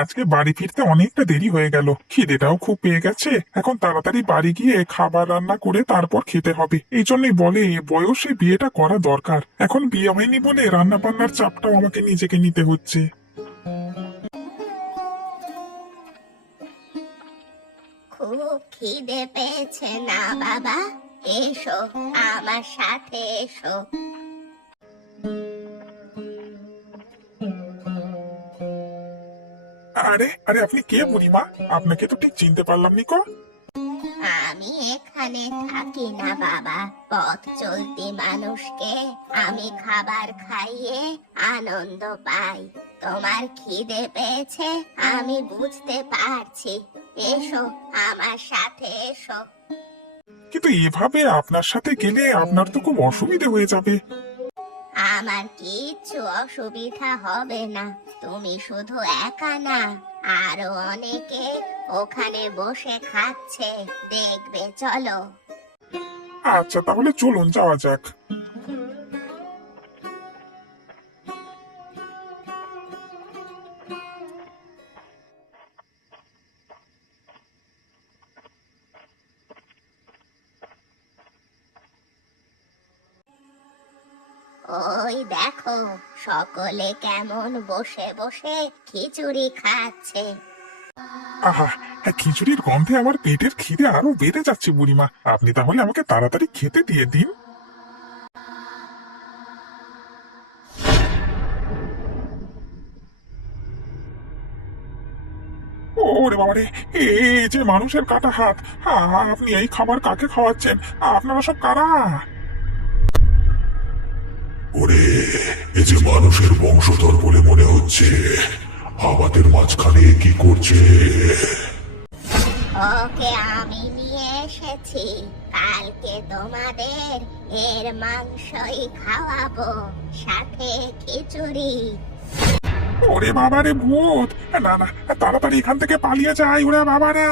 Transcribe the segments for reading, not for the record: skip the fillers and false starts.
আজকে বাড়ি ফিরতে অনেকটা দেরি হয়ে গেল, খিদেটাও খুব পেয়ে গেছে। এখন তাড়াতাড়ি বাড়ি গিয়ে খাবার রান্না করে তারপর খেতে হবে। এই জন্যই বলে এ বয়সে বিয়েটা করা দরকার। এখন বিয়ে হয়নি বলে রান্না বান্নার চাপটাও আমাকে নিজেকে নিতে হচ্ছে। খুব খিদে পেয়েছে না বাবা? এসো, আমার সাথে এসো। আরে আরে, আপনি কে বুড়িমা? আপনাকে তো ঠিক চিনতে পারলাম নি কো। আমি এখানে থাকি না বাবা, পথ চলতি মানুষকে আমি খাবার খাইয়ে আনন্দ পাই। তোমার খিদে পেয়েছে আমি বুঝতে পারছি। এসো, আমার সাথে এসো। কিন্তু এভাবে আপনার সাথে গেলে আপনার তো খুব অসুবিধে হয়ে যাবে। আমার কিচ্ছু অসুবিধা হবে না। তুমি শুধু একা না, আরো অনেকে ওখানে বসে খাচ্ছে, দেখবে। চলো। আচ্ছা, তাহলে চলুন যাওয়া যাক। ওই দেখো, সকলে কেমন বসে বসে খিচুড়ি খাচ্ছে। আহা, হ্যাঁ, খিচুড়ির গন্ধে আমার পেটের খিদে আরো বেড়ে যাচ্ছে বুড়িমা। আপনি তাহলে আমাকে তাড়াতাড়ি খেতে দিয়ে দিন। ওরে বাবা রে, এই যে মানুষের কাটা হাত! আপনি এই খাবার কাকে খাওয়াচ্ছেন? আপনারা সব কারা? ওরে, এ যে মানুষের বংশধর বলে মনে হচ্ছে, আমাদের মাঝখানে কি করছে? ওকে আমি নিয়ে এসেছি, কালকে তোমাদের এর মাংসই খাওয়াবো, সাথে খিচুড়ি। ওরে বাবা রে, ভূত! না না, তাড়াতাড়ি এখান থেকে পালিয়ে যাই। ওরে বাবা রে!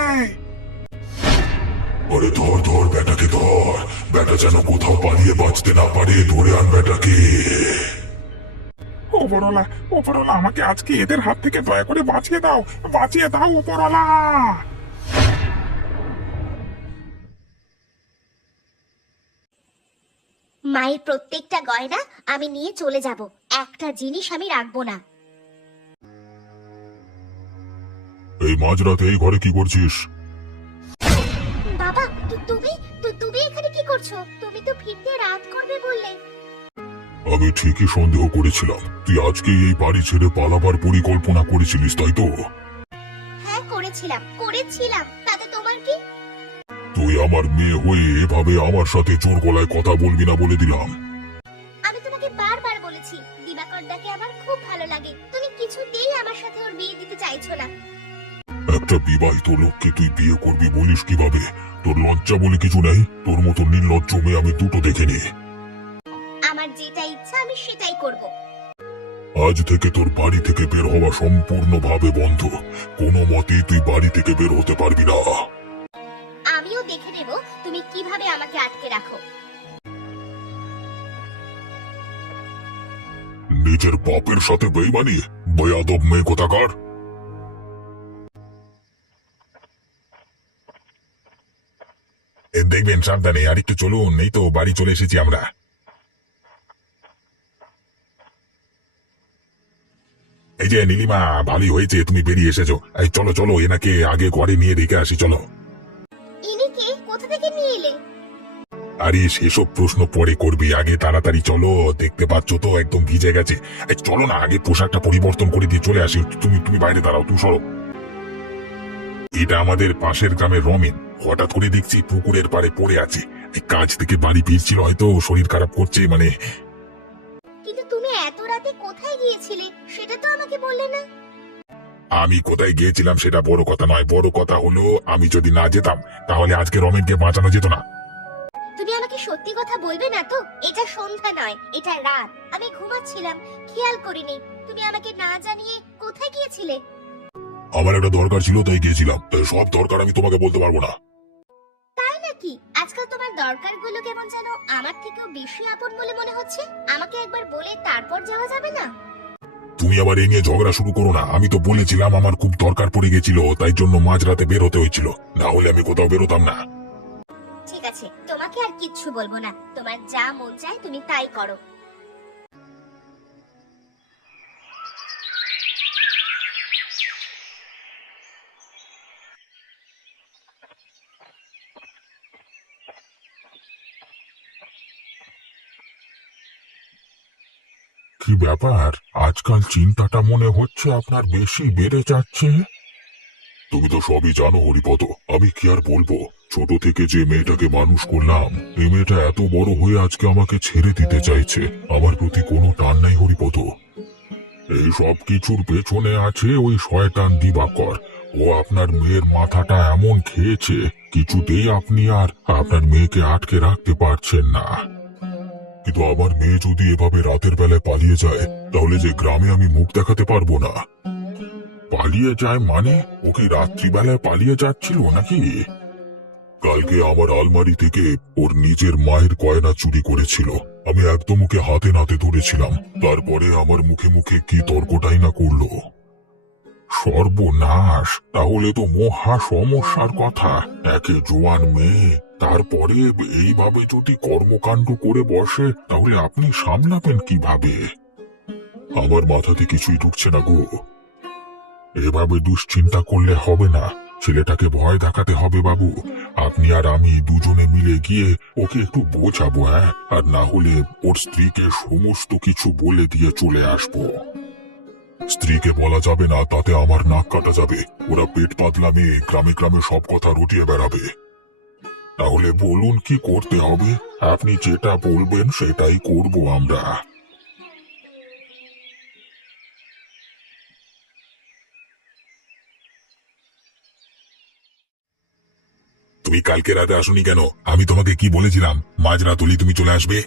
ওরে ধর ধর, বেটাকে ধর। বেটা যেন কোথাও পালিয়ে বাঁচতে না পারে, ধরে আন বেটাকে। ওপরওয়ালা, ওপরওয়ালা, আমাকে আজকে এদের হাত থেকে দয়া করে বাঁচিয়ে দাও। বাঁচিয়ে দাও ওপরওয়ালা। মায়ের প্রত্যেকটা গয়না আমি নিয়ে চলে যাব, একটা জিনিস আমি রাখবো না। এই মাঝরাতে এই ঘরে কি করছিস? বাবা, তুমি তুমি এখানে কি করছো? তুমি তো ফিরতে রাত করবে বললে। আমি ঠিকই সন্দেহ করেছিলাম তুই আজকে এই বাড়ি ছেড়ে পালাবার পরিকল্পনা করেছিলিস, তাই তো? হ্যাঁ, করেছিলাম করেছিলাম, তাতে তোমার কি? তুই আমার মেয়ে হয়ে এভাবে আমার সাথে জোর গলায় কথা বলবি না বলে দিলাম। আমি তোমাকে বারবার বলেছি দিবাকর দাকে আমার খুব ভালো লাগে, তুমি কিছুতেই আমার সাথে ওর বিয়ে দিতে চাইছো না। একটা বিবাহিত লোককে তুই বিয়ে করবি বলিস কিভাবে? তোর লজ্জা বলে কিছু নেই? তোর মতো নির্লজ্জ মেয়ে আমি দুটো দেখিনি। আমার যেটা ইচ্ছা আমি সেটাই করব। আজ থেকে তোর বাড়ি থেকে বের হওয়া সম্পূর্ণভাবে বন্ধ। কোনো মতেই তুই বাড়ি থেকে বের হতে পারবি না। আমিও দেখে নেব তুমি কিভাবে আমাকে আটকে রাখো। নিজের বাপের সাথে বেইমানি! বেয়াদব মেয়ে কোথাকার! দেখবেন, সাবধানে। আর একটু চলুন, এই তো বাড়ি চলে এসেছি আমরা। এই যে নীলিমা, ভালোই হয়েছে তুমি বেরিয়ে এসেছো। এই চলো চলো, এনাকে আগে ঘরে নিয়ে রেখে আসি, চলো। ইনি কে? কোথা থেকে নিয়ে এলে? আরে সেসব প্রশ্ন পরে করবি, আগে তাড়াতাড়ি চলো। দেখতে পাচ্ছ তো একদম ভিজে গেছে। এই চলো না, আগে পোশাকটা পরিবর্তন করে দিয়ে চলে আসি। তুমি তুমি বাইরে দাঁড়াও, তুমি সরো। এটা আমাদের পাশের গ্রামের রমেন। হঠাৎ করে দেখছি পুকুরের পাড়ে পড়ে আছে। এই কাজ থেকে বাড়ি ফিরছিল, হয়তো শরীর খারাপ করছে মানে। কিন্তু তুমি এত রাতে কোথায় গিয়েছিলে সেটা তো আমাকে বললে না। আমি কোথায় গিয়েছিলাম সেটা বড় কথা নয়, বড় কথা হলো আমি যদি না যেতাম তাহলে আজকে রমেনকে বাঁচানো যেত না। তুমি আমাকে সত্যি কথা বলবে না তো? এটা সন্ধ্যা নয়, এটা রাত, আমি ঘুমাচ্ছিলাম, খেয়াল করিনি। তুমি আমাকে না জানিয়ে কোথায় গিয়েছিলে? আমার একটা দরকার ছিল তাই গিয়েছিলাম, তাই সব দরকার আমি তোমাকে বলতে পারবো না। তাই নাকি? আজকাল তোমার দরকারগুলো কেমন যেন আমার থেকেও বেশি আপন বলে মনে হচ্ছে। আমাকে একবার বলে তারপর যাওয়া যাবে না? তুমি আবার এ নিয়ে ঝগড়া শুরু করো না। আমি তো বলেছিলাম আমার খুব দরকার পড়ে গেছিল, তাই জন্য মাঝরাতে বের হতে হয়েছিল, না হলে আমি কোথাও বেরোতাম না। ঠিক আছে, তোমাকে আর কিচ্ছু বলবো না। তোমার যা মন চায় তুমি তাই করো। কি ব্যাপার, আজকাল চিন্তাটা মনে হচ্ছে আপনার বেশি বেড়ে যাচ্ছে। তুমি তো সবই জানো হরিপদ, আমি কি আর বলবো। ছোট থেকে যে মেয়েটাকে মানুষ করলাম, এই মেয়েটা এত বড় হয়ে আজকে আমাকে ছেড়ে দিতে চাইছে। আমার প্রতি কোনো টান নাই হরিপদ। এই সব কিছুর পেছনে আছে ওই শয়তান দিবাকর। ও আপনার মেয়ের মাথাটা এমন খেয়েছে, কিছুতেই আপনি আর আপনার মেয়েকে আটকে রাখতে পারছেন না। কিন্তু আমার মেয়ে যদি এভাবে রাতের বেলায় পালিয়ে যায়, তাহলে যে গ্রামে আমি মুখ দেখাতে পারবো না। পালিয়ে যায় মানে? ওকে রাত্রিবেলায় পালিয়ে যাচ্ছিল নাকি? কালকে আমার আলমারি থেকে ওর নিজের মায়ের গয়না চুরি করেছিল। আমি একদম ওকে হাতে নাতে ধরেছিলাম, তারপরে আমার মুখে মুখে কি তর্কটাই না করলো। সর্বনাশ, তাহলে তো মহা সমস্যার কথা। একে জোয়ান মেয়ে, তারপরে এইভাবে যদি কর্মকাণ্ড করে বসে, তাহলে আপনি সামলাবেন কিভাবে? আমার মাথাতে কিছুই ঢুকছে না গো। এভাবে দুশ্চিন্তা করলে হবে না, ছেলেটাকে ভয় দেখাতে হবে বাবু। আপনি আর আমি দুজনে মিলে গিয়ে ওকে একটু বোঝাবো, হ্যাঁ? আর না হলে ওর স্ত্রীকে সমস্ত কিছু বলে দিয়ে চলে আসবো। স্ত্রীকে বলা যাবে না, তাতে আমার নাক কাটা যাবে। ওরা পেট পাতলা মেয়ে, গ্রামে গ্রামে সব কথা রটিয়ে বেড়াবে। তাহলে বলুন কি করতে হবে? আপনি যেটা বলবেন সেটাই করব আমরা। তুমি কালকে রাতে আসোনি কেন? আমি তোমাকে কি বলেছিলাম মাঝরাত হলেই তুমি চলে আসবে?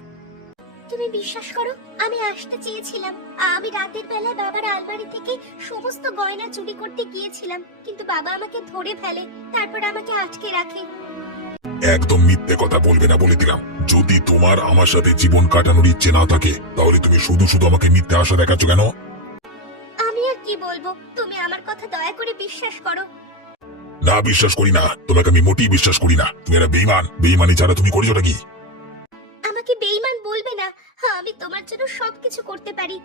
তুমি বিশ্বাস করো, আমি আসতে চেয়েছিলাম। আমি রাতের বেলায় বাবার আলমারি থেকে সমস্ত গয়না চুরি করতে গিয়েছিলাম, কিন্তু বাবা আমাকে ধরে ফেলে, তারপর আমাকে আটকে রাখে। একদম মিথ্যে কথা বলবে না বলে দিলাম। যদি তোমার আমার সাথে জীবন কাটানোর ইচ্ছে না থাকে, তাহলে তুমি শুধু শুধু আমাকে মিথ্যে আশা দেখাচ্ছ কেন? আমি আর কি বলবো, তুমি আমার কথা দয়া করে বিশ্বাস করো। না, বিশ্বাস করি না। তোমাকে আমি মোটেই বিশ্বাস করি না। তুমি একটা বেঈমান। বেঈমানি ছাড়া তুমি করেছোটা কি? আমাকে বেঈমান বলবে না। আমি তোমার জন্য সবকিছু করতে পারি।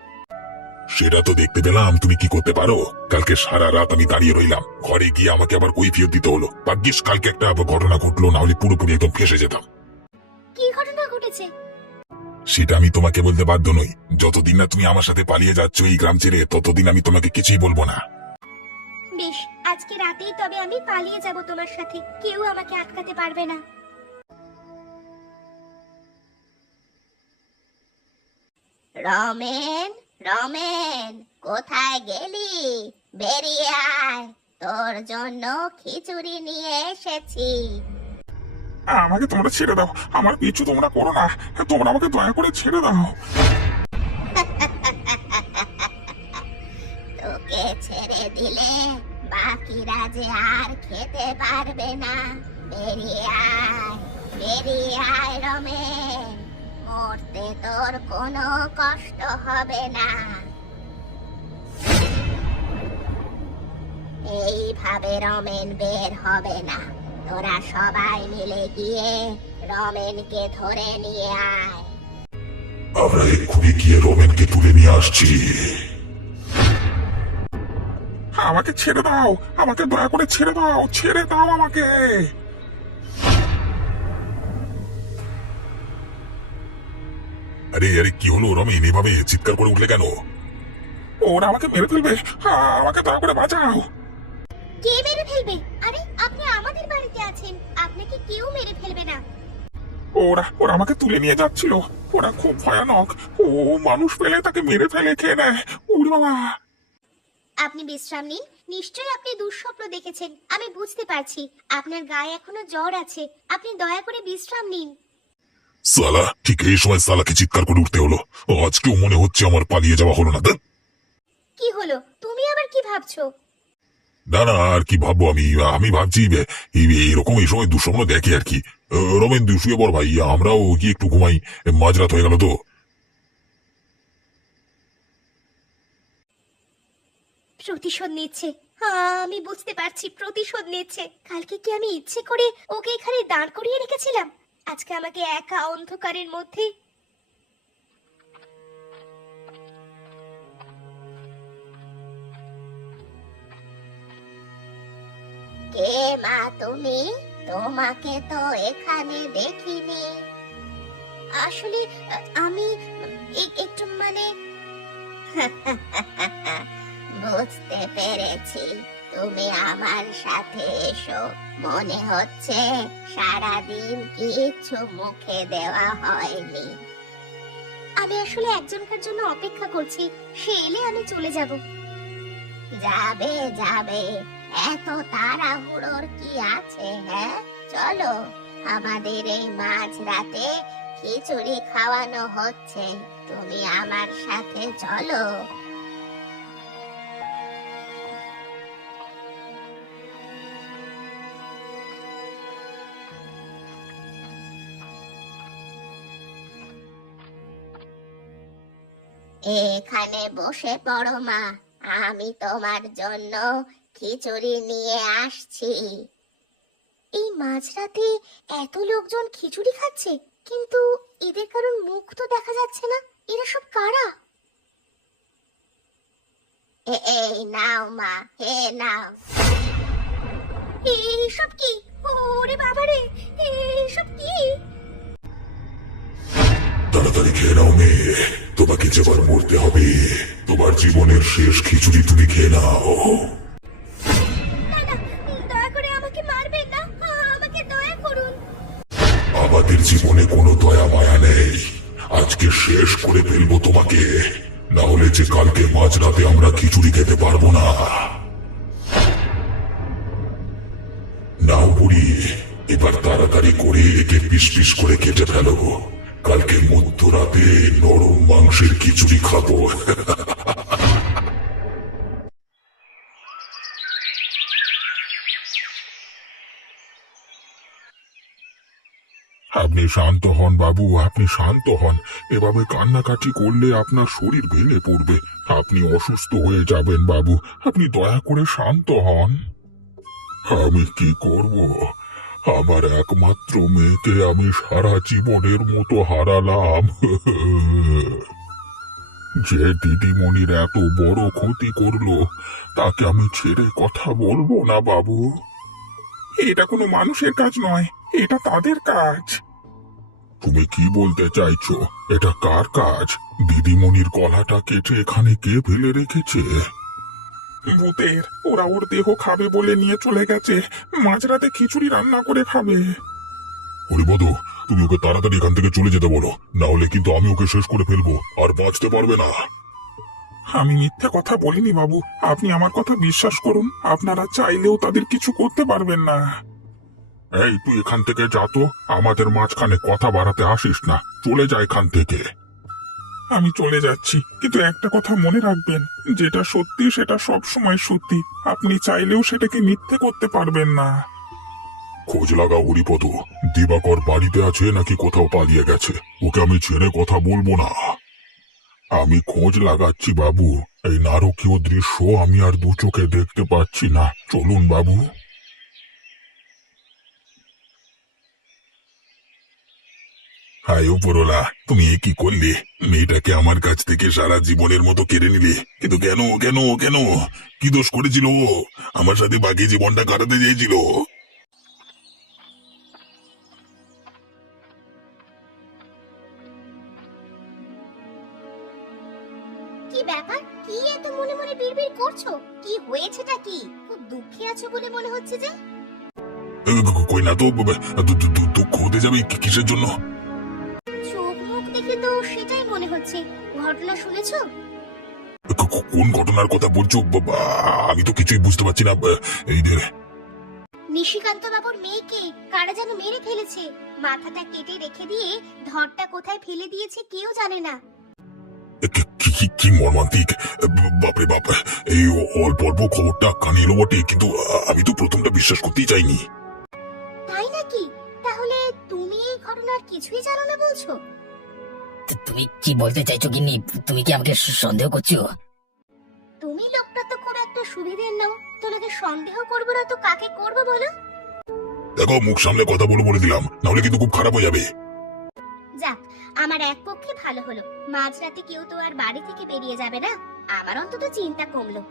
সেটা তো দেখতে পেলাম তুমি কি করতে পারো। কালকে সারা রাত আমি দাঁড়িয়ে রইলাম, ঘরে গিয়ে আমাকে আবার কৈফিয়ত দিতে হলো। ভাগ্যিস কালকে একটা ঘটনা ঘটলো, না হলে পুরোপুরি একদম ফেঁসে যেতাম। কি ঘটনা ঘটেছে? সেটা আমি তোমাকে বলতে বাধ্য নই। যতদিন না তুমি আমার সাথে পালিয়ে যাচ্ছ এই গ্রাম ছেড়ে, ততদিন আমি তোমাকে কিছুই বলবো না। বেশ, আজকে রাতেই তবে আমি পালিয়ে যাব তোমার সাথে। কেউ আমাকে আটকাতে পারবে না। রমেন, রমেন, কোথায় গেলি? বেরিয়ে আয়, তোর জন্য খিচুড়ি নিয়ে এসেছি। আমাকে তোমরা ছেড়ে দাও, আমার কিছু তোমরা করো না। তোমরা আমাকে দয়া করে ছেড়ে দাও। তোকে ছেড়ে দিলে বাকিরা যে আর খেতে পারবে না। বেরিয়ে আয়, বেরিয়ে আয় রমেন, মরতে তোর কোনো কষ্ট হবে না। এইভাবে রমেন বের হবে না। তোরা সবাই মিলে গিয়ে রমেনকে ধরে নিয়ে আয়। আমরা এক্ষুনি গিয়ে রোমেনকে তুলে নিয়ে আসছি। আমাকে ছেড়ে দাও, আমাকে দয়া করে ছেড়ে দাও, ছেড়ে দাও আমাকে। আরে আরে, কি হলো রমেন? এভাবে চিৎকার করে উঠলে কেন? ওরা আমাকে মেরে ফেলবে, আমাকে দয়া করে বাঁচাও। কে মেরে ফেলবে? আরে আপনি আমাদের বাড়িতে আছেন, আপনাকে কেউ মেরে ফেলবে না। ওরা ওরা আমাকে তুলে নিয়ে যাচ্ছিল। ওরা খুব ভয়ানক। ও মানুষ পেলে তাকে মেরে ফেলে খেয়ে নেয়। উড়ি বাবা। আপনি বিশ্রাম নিন। নিশ্চয়ই আপনি দুঃস্বপ্ন দেখেছেন, আমি বুঝতে পারছি। আপনার গায়ে এখনো জ্বর আছে, আপনি দয়া করে বিশ্রাম নিন। সালা, ঠিক এই সময় সালাকে চিৎকার করে উঠতে হলো। আজকেও মনে হচ্ছে আমার পালিয়ে যাওয়া হলো না। কি হলো? তুমি আবার কি ভাবছো? না না, আর কি ভাববো আমি? আমি ভাবছি এইরকম এই সময় দুঃস্বপ্ন দেখি আর কি। রমেন, তুই শুয়ে পড় ভাই, আমরাও গিয়ে একটু ঘুমাই। মাঝরাত হয়ে গেল তো। প্রতিশোধ নিচ্ছে। আমি বুঝতে পারছি প্রতিশোধ নিচ্ছে। কালকে কি আমি ইচ্ছে করে ওকে এখানে দাঁড় করিয়ে রেখেছিলাম? আজকে আমাকে একা অন্ধকারের মধ্যে। কে মা তুমি? তোমাকে তো এখানে দেখিনি। আসলে আমি একটু বুঝতে পেরেছি, তুমি আমার সাথে এসো। মনে হচ্ছে সারাদিন কিছু মুখে দেওয়া হয়নি। আমি আসলে একজনকার জন্য অপেক্ষা করছি, সে এলে আমি চলে যাব। যাবে যাবে, এত তাড়াহুড়োর কি আছে? হ্যাঁ, চলো, আমাদের এই মাঝরাতে খিচুড়ি খাওয়ানো হচ্ছে, তুমি আমার সাথে চলো। এখানে বসে পড়ো মা, আমি তোমার জন্য খিচুড়ি নিয়ে আসছি। এই মাঝরাতে এত লোকজন খিচুড়ি খাচ্ছে, কিন্তু এদের কারোর মুখ তো দেখা যাচ্ছে না। এরা সব কারা? এই নাও মা, হে নাও। এইসব কি? ওরে বাবারে, এইসব কি? তাড়াতাড়ি খেয়ে নাও মেয়ে, তোমাকে যেবার মরতে হবে। তোমার জীবনের শেষ খিচুড়ি তুমি খেয়ে নাও। না না, দয়া করে আমাকে মারবেন না, আমাকে দয়া করুন। আমাদের জীবনে কোনো দয়া মায়া নেই, আজকে শেষ করে ফেলবো তোমাকে, না হলে যে কালকে মাঝরাতে আমরা খিচুড়ি খেতে পারবো না। নাও বুড়ি, এবার তাড়াতাড়ি করে একে পিস পিস করে কেটে ফেলো, কালকে মধ্যরাতে নরম মাংসের খিচুড়ি খাবো। আপনি শান্ত হন বাবু, আপনি শান্ত হন। এভাবে কান্নাকাটি করলে আপনার শরীর ভেঙে পড়বে, আপনি অসুস্থ হয়ে যাবেন বাবু। আপনি দয়া করে শান্ত হন। আমি কি করব? আমার একমাত্র মেয়েকে আমি সারা জীবনের মতো হারালাম। যে দিদিমণির এত বড় ক্ষতি করলো, তাকে আমি ছেড়ে কথা বলবো না বাবু। এটা কোনো মানুষের কাজ নয়, এটা তাদের কাজ। তুমি কি বলতে চাইছো? এটা কার কাজ? দিদিমণির গলাটা কেটে এখানে কে ফেলে রেখেছে? ভূতের। ওরা ওর দেহ খাবে বলে নিয়ে চলে গেছে, মাঝরাতে খিচুড়ি রান্না করে খাবে। হরিপদ, তুমি ওকে তাড়াতাড়ি এখান থেকে চলে যেতে বলো, না হলে কিন্তু আমি ওকে শেষ করে ফেলবো, আর বাঁচতে পারবে না। আমি মিথ্যা কথা বলিনি বাবু, আপনি আমার কথা বিশ্বাস করুন। আপনারা চাইলেও তাদের কিছু করতে পারবেন না। এই তুই এখান থেকে যা তো, আমাদের মাঝখানে কথা বাড়াতে আসিস না, চলে যা এখান থেকে। আমি চলে যাচ্ছি, কিন্তু একটা কথা মনে রাখবেন, যেটা সত্যি সেটা সব সময় সত্যি। আপনি চাইলেও সেটাকে মিথ্যে করতে পারবেন না। খোঁজ লাগা হরিপদ, দিবাকর বাড়িতে আছে নাকি কোথাও পালিয়ে গেছে, ওকে আমি ছেড়ে কথা বলবো না। আমি খোঁজ লাগাচ্ছি বাবু, এই নারকীয় দৃশ্য আমি আর দু চোখে দেখতে পাচ্ছি না, চলুন বাবু। হায় উপরওয়ালা, তুমি এ কি করলে? মেয়েটাকে আমার কাছ থেকে সারা জীবনের মতো কেড়ে নিলে, কিন্তু কেন কেন কেন? কি দোষ করেছিল ও? আমার সাথে বাকি জীবনটা কাটাতে চেয়েছিল। কি ব্যাপার? কি এত মনে মনে বিড়বিড় করছো? কি হয়েছেটা কি? খুব দুঃখে আছো বলে মনে হচ্ছে যে। কই না তো, দুঃখ হতে যাবে কিসের জন্য? চোখ মুখ দেখে তো সেটাই মনে হচ্ছে। ঘটনা শুনেছো? কোন ঘটনার কথা বলছো? আমি তো কিছুই বুঝতে পারছি না। এই যে নিশিকান্ত বাবুর মেয়েকে কারা যেন মেরে ফেলেছে। মাথাটা কেটে রেখে দিয়ে ধরটা কোথায় ফেলে দিয়েছে কেউ জানে না। কি মর্মান্তিক! বাপরে বাপ, এই অল্প অল্প খবরটা কানে এলো বটে, কিন্তু আমি তো প্রথমটা বিশ্বাস করতেই চাইনি। তাই নাকি? তাহলে তুমি এই ঘটনার কিছুই জানো না বলছো? তুমি কি বলতে চাইছো গিন্নি? তুমি কি আমাকে সন্দেহ করছো? তুমি লোকটা তো খুব একটা এতটা সুবিধের নাও, তোমাকে সন্দেহ করবো না তো কাকে করবো বলো? দেখো, মুখ সামনে কথা বলে দিলাম, নাহলে কিন্তু খুব খারাপ হয়ে যাবে। যাক, আমার এক পক্ষে ভালো হলো, মাঝরাতে কেউ তো আর বাড়ি থেকে বেরিয়ে যাবে না, আমার অন্তত চিন্তা কমলো।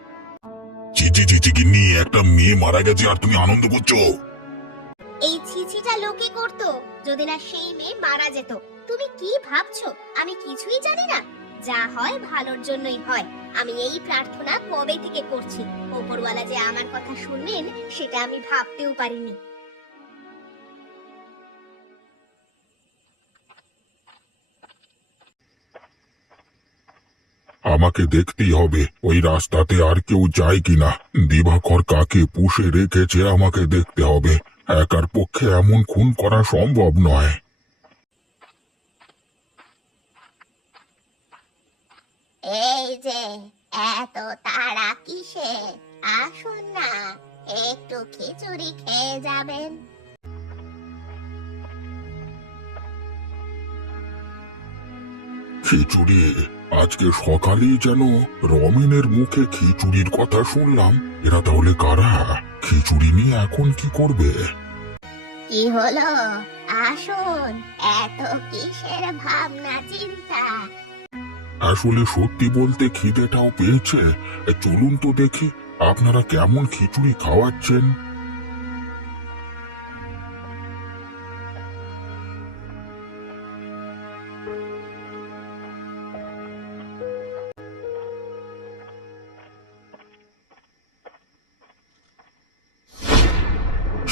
ছি ছি ছি ছি গিন্নি, একটা মেয়ে মারা গেছে আর তুমি আনন্দ করছো? এই ছিছিটা লোকে করতো যদি না সেই মেয়ে মারা যেত। তুমি কি ভাবছো আমি কিছুই জানি না? যা হয় ভালোর জন্যই হয়। আমি এই প্রার্থনা কবে থেকে করছি, ওপরওয়ালা যে আমার কথা শুনবেন সেটা আমি ভাবতেও পারিনি। আমাকে দেখতেই হবে ওই রাস্তাতে আর কেউ যায় কিনা। দিবাকর কাকে পুষে রেখেছে আমাকে দেখতে হবে। একার পক্ষে এমন খুন করা সম্ভব নয়। এই যে, এত তাড়া কিসে? আসুন না, একটু খিচুড়ি খেয়ে যাবেন। খিচুড়ি? আজকে সকালেই যেন রমেনের মুখে খিচুড়ির কথা শুনলাম। এরা তাহলে কারা? খিচুড়ি নিয়ে এখন কি করবে? কি হলো? আসুন, এত কিসের ভাবনা চিন্তা? আসলে সত্যি বলতে খিদেটাও পেয়েছে। চলুন তো দেখি আপনারা কেমন খিচুড়ি খাওয়াচ্ছেন।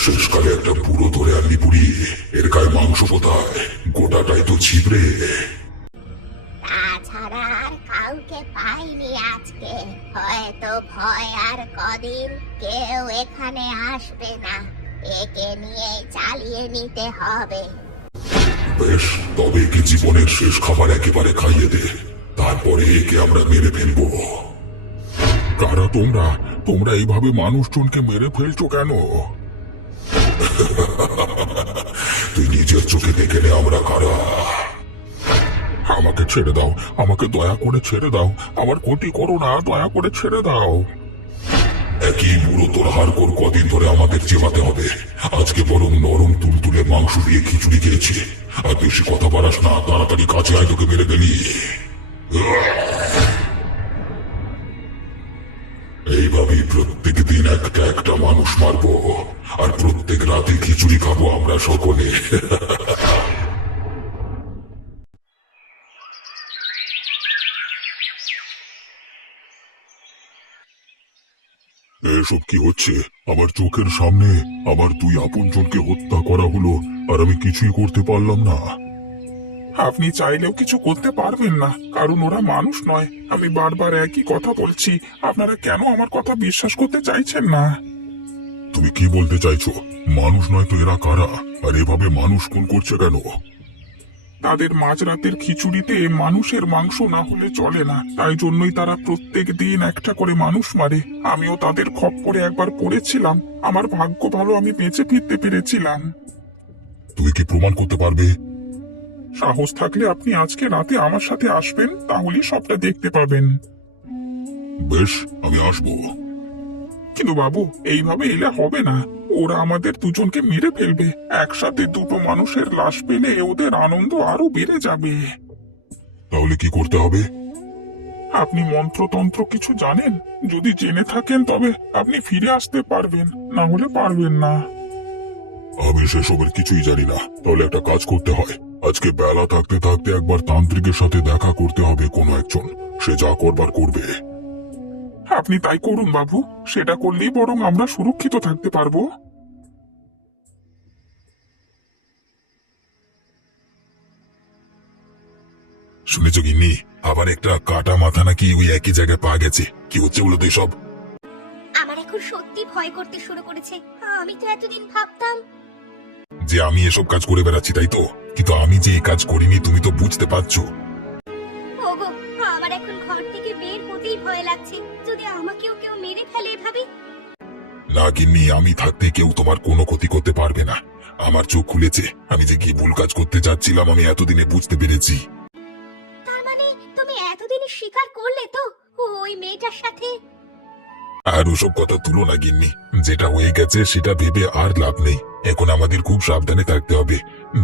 শেষকালে একটা বুড়ো ধরে আনলি বুড়ি, এর গায়ে মাংস কোথায়? গোটাটাই তো ছিবড়ে। তাছাড়া আর কাউকে পাইনি আজকে। হয়তো ভয় আর কদিন কেউ এখানে আসবে না, একে নিয়ে চালিয়ে নিতে হবে। বেশ, তবে একে জীবনের শেষ খাবার একেবারে খাইয়ে দে, তারপরে একে আমরা মেরে ফেলবো। কারা তোমরা? তোমরা এইভাবে মানুষজনকে মেরে ফেলছো কেন? তুই নিজের চোখে দেখে নে আমরা কারা। আমাকে ছেড়ে দাও, আমাকে দয়া করে ছেড়ে দাও, আমার ক্ষতি করো না, দয়া করে ছেড়ে দাও। একই বুড়ো তোর হাড়গোড় কদিন ধরে আমাদের চেবাতে হবে। আজকে বরং নরম তুলতুলে মাংস দিয়ে খিচুড়ি খেয়েছি। আর বেশি কথা বাড়াস না, তাড়াতাড়ি কাছে আয়, তোকে মেরে ফেলি। এইভাবেই প্রত্যেক দিন একটা একটা মানুষ মারবো, আর প্রত্যেক রাতে খিচুড়ি খাবো আমরা সকলে। এসব কি হচ্ছে? আমার চোখের সামনে আমার দুই আপনজনকে হত্যা করা হলো, আর আমি কিছুই করতে পারলাম না। আপনি চাইলেও কিছু করতে পারবেন না, কারণ ওরা মানুষ নয়। আমি বারবার একই কথা বলছি, আপনারা কেন আমার কথা বিশ্বাস করতে চাইছেন না? তুমি কি বলতে চাইছো? মানুষ নয় তো এরা কারা? আর এভাবে মানুষ খুন করছে কেন? তাদের মাঝরাতের খিচুড়িতে মানুষের মাংস না হলে চলে না, তাই জন্যই তারা প্রত্যেক দিন একটা করে মানুষ মারে। আমিও তাদের খপ্পরে একবার পড়েছিলাম, আমার ভাগ্য ভালো আমি বেঁচে ফিরতে পেরেছিলাম। তুমি কি প্রমাণ করতে পারবে? সাহস থাকলে আপনি আজকে রাতে আমার সাথে আসবেন, তাহলেই সবটা দেখতে পাবেন। বেশ, আমি আসবো। কিন্তু বাবু, এইভাবে এলে হবে না। ওরা আমাদের দুজনকে মেরে ফেলবে। একসাথে দুটো মানুষের লাশ পেলে ওদের আনন্দ আরো বেড়ে যাবে। তাহলে কি করতে হবে? আপনি মন্ত্রতন্ত্র কিছু জানেন? যদি জেনে থাকেন তবে আপনি ফিরে আসতে পারবেন, না হলে পারবেন না। আমি সেসবের কিছুই জানি না। তাহলে একটা কাজ করতে হয়, আজকে বেলা থাকতে থাকতে একবার তান্ত্রিকের সাথে দেখা করতে হবে কোনো একজন। সে যা করবার করবে। আপনি তাই করুন বাবু, সেটা করলেই বরং আমরা সুরক্ষিত থাকতে পারবো। শুনেছ গিন্নি, আবার একটা কাটা মাথা নাকি ওই একই জায়গায় পা গেছে। কি হচ্ছে বলো তো এসব? আমার এখন সত্যি ভয় করতে শুরু করেছে। আমি তো এতদিন ভাবতাম যে আমি এসব কাজ করে বেড়াচ্ছি, তাই তো? কিন্তু আমি যে এই কাজ করিনি তুমি তো বুঝতে পারছো। ওগো, আমার এখন ঘর থেকে বের হতেই ভয় লাগছে। যদি আমাকেও কেউ মেরে ফেলে এভাবে। না গিন্নি, আমি থাকতে কেউ তোমার কোনো ক্ষতি করতে পারবে না। আমার চোখ খুলেছে, আমি যে কি ভুল কাজ করতে যাচ্ছিলাম আমি এতদিনে বুঝতে পেরেছি। তার মানে তুমি এতদিন স্বীকার করলে তো ওই মেয়েটার সাথে? আর ওসব কথা তুলো না গিন্নি, যেটা হয়ে গেছে সেটা ভেবে আর লাভ নেই। এখন আমাদের খুব সাবধানে থাকতে হবে।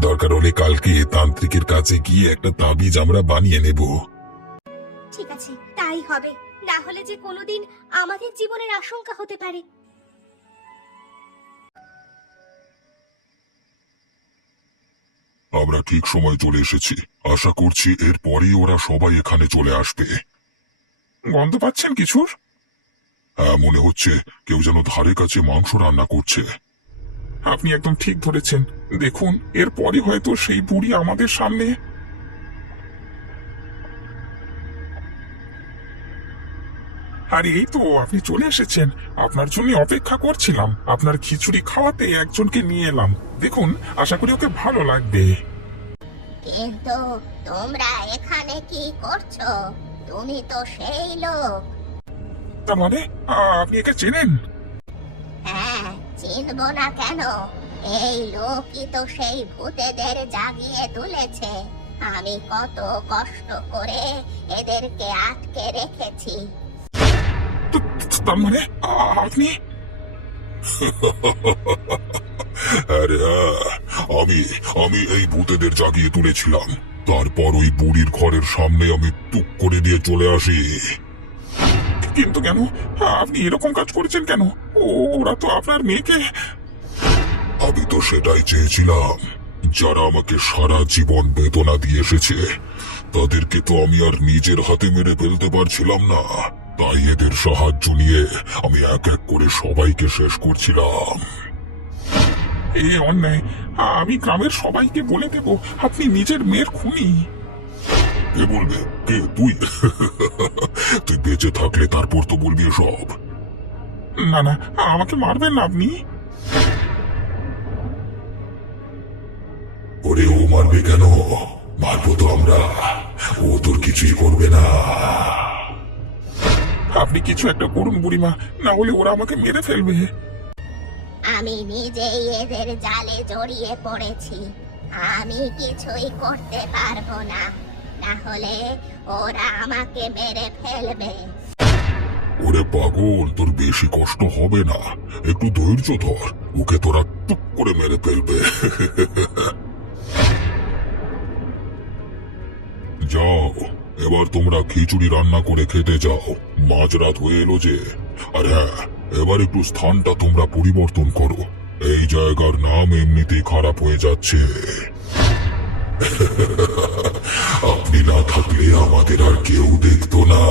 দরকার হলে কালকে তান্ত্রিকের কাছে গিয়ে একটা তাবিজ আমরা বানিয়ে নেব। ঠিক আছে, তাই হবে। না হলে যে কোনোদিন আমাদের জীবনের আশঙ্কা হতে পারে। আমরা ঠিক সময় চলে এসেছি। আশা করছি এরপরেই ওরা সবাই এখানে চলে আসবে। গন্ধ পাচ্ছেন কিছুর? হ্যাঁ, মনে হচ্ছে কেউ যেন ধারে কাছে মাংস রান্না করছে। আপনি একদম ঠিক ধরেছেন। দেখুন, এরপরই হয়তো সেই বুড়ি আমাদের সামনে। আরে এই তো আপনি চলে এসেছেন। আপনার জন্য অপেক্ষা করছিলাম। আপনার খিচুড়ি খাওয়াতে একজনকে নিয়ে এলাম। দেখুন, আশা করি ওকে ভালো লাগবে। কিন্তু তোমরা এখানে কি করছো? তুমি তো সেই লোক। তার মানে আপনি একে চেনেন? হ্যাঁ, চিনবো না কেন? এই লোকই তো সেই ভূতেদের জাগিয়ে তুলেছে। আমি কত কষ্ট করে এদেরকে আটকে রেখেছি। তার মানে আপনি? আরে হ্যাঁ, আমি আমি এই ভূতেদের জাগিয়ে তুলেছিলাম। তারপর ওই বুড়ির ঘরের সামনে আমি টুক করে দিয়ে চলে আসি। কিন্তু কেন? আপনি এরকম কাজ করেছেন কেন? ওরা তো আপনার মেয়েকে। আমি তো সেটাই চেয়েছিলাম। যারা আমাকে সারা জীবন বেদনা দিয়ে এসেছে তাদেরকে তো আমি আর নিজের হাতে মেরে ফেলতে পারছিলাম না। তাই এদের সাহায্য নিয়ে আমি এক এক করে সবাইকে শেষ করছিলাম। এ অন্যায়। আমি গ্রামের সবাইকে বলে দেব আপনি নিজের মেয়ের খুনি। কে বলবে? কে? তুই? তুই বেঁচে থাকলে তারপর তো বলবি সব। না না, আমাকে মারবেন না আপনি। ওরে, ও মারবে কেন? মারবো তো আমরা। ও তোর কিছুই করবে না। আপনি কিছু একটা করুন বুড়িমা, না হলে ওরা আমাকে মেরে ফেলবে। আমি নিজেই এদের জালে জড়িয়ে পড়েছি। আমি কিছুই করতে পারবো না, না হলে ওরা আমাকে মেরে ফেলবে। ওরে পাগল, তোর বেশি কষ্ট হবে না। একটু ধৈর্য ধর, ওকে তোরা টুক করে মেরে ফেলবে। যাও, এবার তোমরা খিচুড়ি রান্না করে খেতে যাও। মাঝরাত হয়ে এলো যে। আর হ্যাঁ, এবার একটু স্থানটা তোমরা পরিবর্তন করো। এই জায়গার নাম এমনিতেই খারাপ হয়ে যাচ্ছে। আপনি না থাকলে আমাদের আর কেউ দেখতো না।